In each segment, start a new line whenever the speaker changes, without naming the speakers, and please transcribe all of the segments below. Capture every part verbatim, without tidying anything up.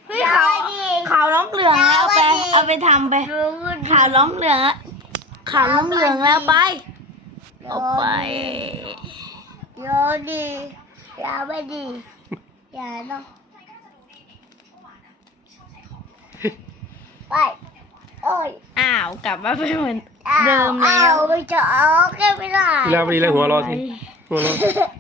เฮ้ยขาวขาวล้อมเหลืองแล้วไปเอาไปทำไปขาวล้อมเหลืองขาวล้อมเหลืองแล้วไปเอาไปโยดีอย่าไปดีอย่าเนาะไปโอ้ยอ้าวกลับมาเป็นเหมือนเดิมแล้วไปจะเอาแค่ไม่ได้
แล้วไปดีเลยหัวเรอสิหัวเรอ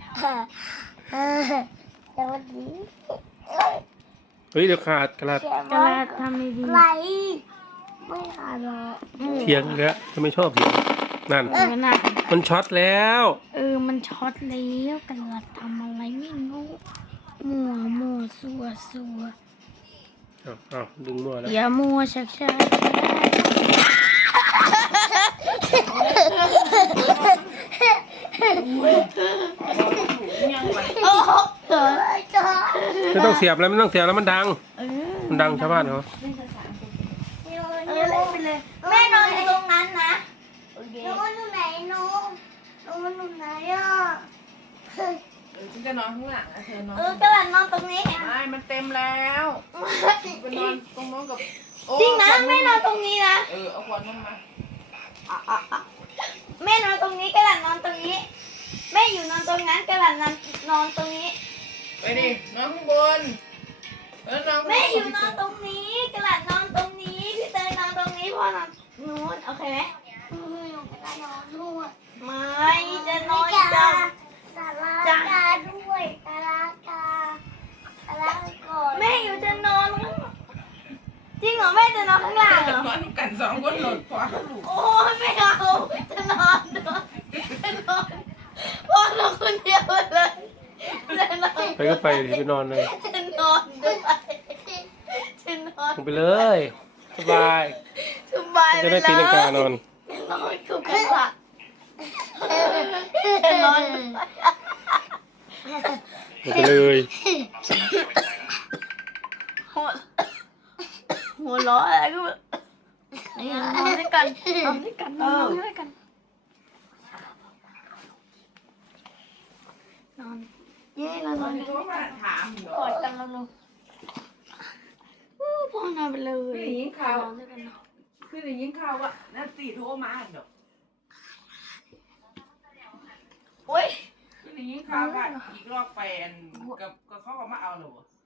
สวัสดี
เฮ้ยเดี๋ยวขาดกระดาษ
กระดาษทำดีไรไม่ขาดหรอก
เถียงอีกแล้วจะไม่ชอบเถียงนั่น
เออน่ะ
มันช็อตแล้ว
เออมันช็อตแล้วกระดาษทำอะไรไม่รู้มัวมัวสัวสัว
เอาเอาดึงมั่วแล้ว
อย่ามัวชักช้าโอ้โห
ไม่ต้องเสียบแล้วไม่ต้องเสียบแล้วมันดังมันดังชาวบ้านเขา
แม่นอนอยู่ตรงนั้นนะน้องอยู่ไหนน้องน้องอยู่ไหนอ่ะ
เออฉันจะนอนข้างหลังนะเธอนอน
เออกระดาษนอนตรงนี้
ไม่มันเต็มแล้วไปนอนตรงโน้นกับโอ้
จริงนะแม่นอนตรงนี้นะ
เออเอาขวดนมมา
แม่นอนตรงนี้กระดาษนอนตรงนี้แม่อยู่นอนตรงนั้นกระดาษนอนนอนตรงนี้
ไปดินอนข้างบนเออนอน
แม่อยู่นอนตรงนี้กระดาษนอนตรงนี้พี่เตยนอนตรงนี้พ่อนอนนู้นโอเคไหมไม่จะนอนจะจะด้วยตาลากาตาลาก่อนแม่อยู่จะนอนข้างจริงเหรอแม่จะนอนข้างล่างเหรอน
อนกันสองคนหลดขวาลูก
โอ้ยไม่เอาจะนอนด้วยจะนอนพ่อนอนคนเดียวเลยจะนอน
ไปก็ไปดิไปนอนเลย
จะนอนด้วยจะนอน
ลงไปเลยสบาย
สบาย
จะได้ตีลังกานอน
นอนกูกันละจะนอน
ลงไปเลย
หัวหัวล้ออะไรก็แบบนอนด้วยกันนอนด้วยกันนอนด้วยกันนอนเย้เราน
ตอ
อน น
นี้เขามาถามอยู่
กอดกันแล้วลูกพ่อนอนไปเลย
คือได้ยินข่าวน
อนด้วยกันเนาะ
คือได้ยินข่าวว่านาตีโทรมาเดี๋ยว
โอ้ย
คือได้ยินข่าวว่าอีกรอบแฟนกับกับเขาก็มาเอาหนู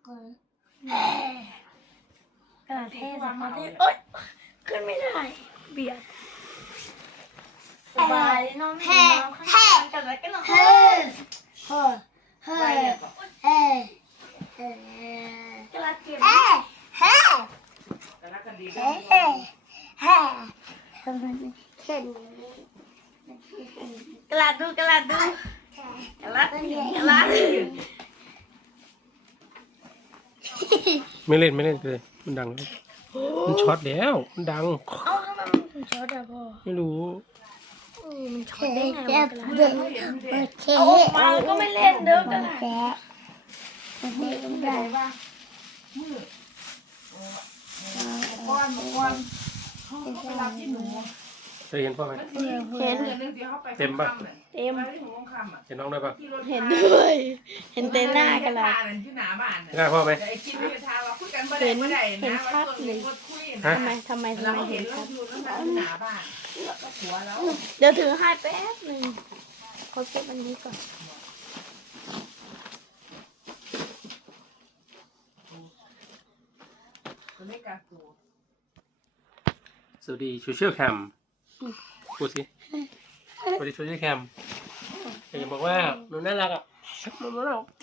กระดาษเทศมาเทศโอ๊ยขึ้นไม่ได้เบียดสบายนอนไม่นอนข้างๆกันแล้วก็นอนเฮ้ยเฮ้ยเฮ้ยเฮ้ยเฮ้ยกระดาษเก็บเฮ้ยเฮ้ย
แต่รักกันดีก็
เฮ้ยเฮ้ยเฮ้ยเข็นกระดาษดูกระดาษดูกระดาษกระดาษ
ไม่เล่นไม่เล่นเลยมันดังแล้วมันช็อตแล้วมันดัง
เอ้าทำไมมันถึงช็อตอะพ่อ
ไม่รู้
เออมันช็อตได้ไงวะกระดาษ
เด็กเด็ก
เอาออกมาแล้วก็ไม่เล่นเด้อกระดาษ
ใหญ่ป่ะมือก้อนก้อนเขาไปรับที่หนู
เคยเห็นพ่อไหม
เห็นเรื่องที่เขาไป
เต็ม
ไปที่หนูคำอ่ะ
เห็นน้องด้วยปะ
เห็นด้วย เห็นเต็มหน้ากันละ
ที่หน้าบ้าน
กล้าพ่อไหม
ไอ้คิดไม่ทาว่าคุยกันบ่ได้บ่ได้นะว่าตัวนี้ก็คุยนะ
ทำไมทำไมทำ
เรา
ไม
เห็
เห็
น
น
แล้
ชั
ว
ด
ดูแล้วมันหน้าบ้านหัวแล้ว
เดี๋ยวถือให้แป๊บหนึ่งเขาเก็บอันนี้ก่อน
ตัวเลขกาตู
สวัสดีโซเชียลแคมพูดสิสวัสดีโซเชียลแคมอยากจะบอกว่าหนูน่ารักอ่ะหนูน่ารัก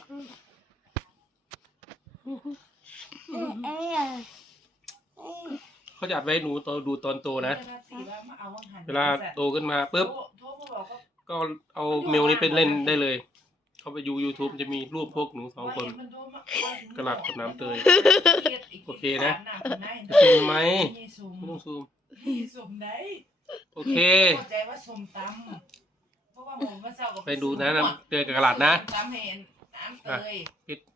เขาจะอัดไว้หนูตอนดูตอนโตนะ เวลาโตขึ้นมาปุ๊บก็เอาเมลนี้ไปเล่นได้เลย เขาไปยู YouTube จะมีรูปพวกหนูสองคนกระหลัดกับน้ำเตย โอเคนะจะซูมไหมไม่ต้องซูม
สมได้
โอเค
เข้าใจว่าสมตำเพราะว่าผมมาเศร้ากับ
ไปดูนะน้ำเตยกับกระหลัดนะ
ตำเห็นน้ำเตย
ปิด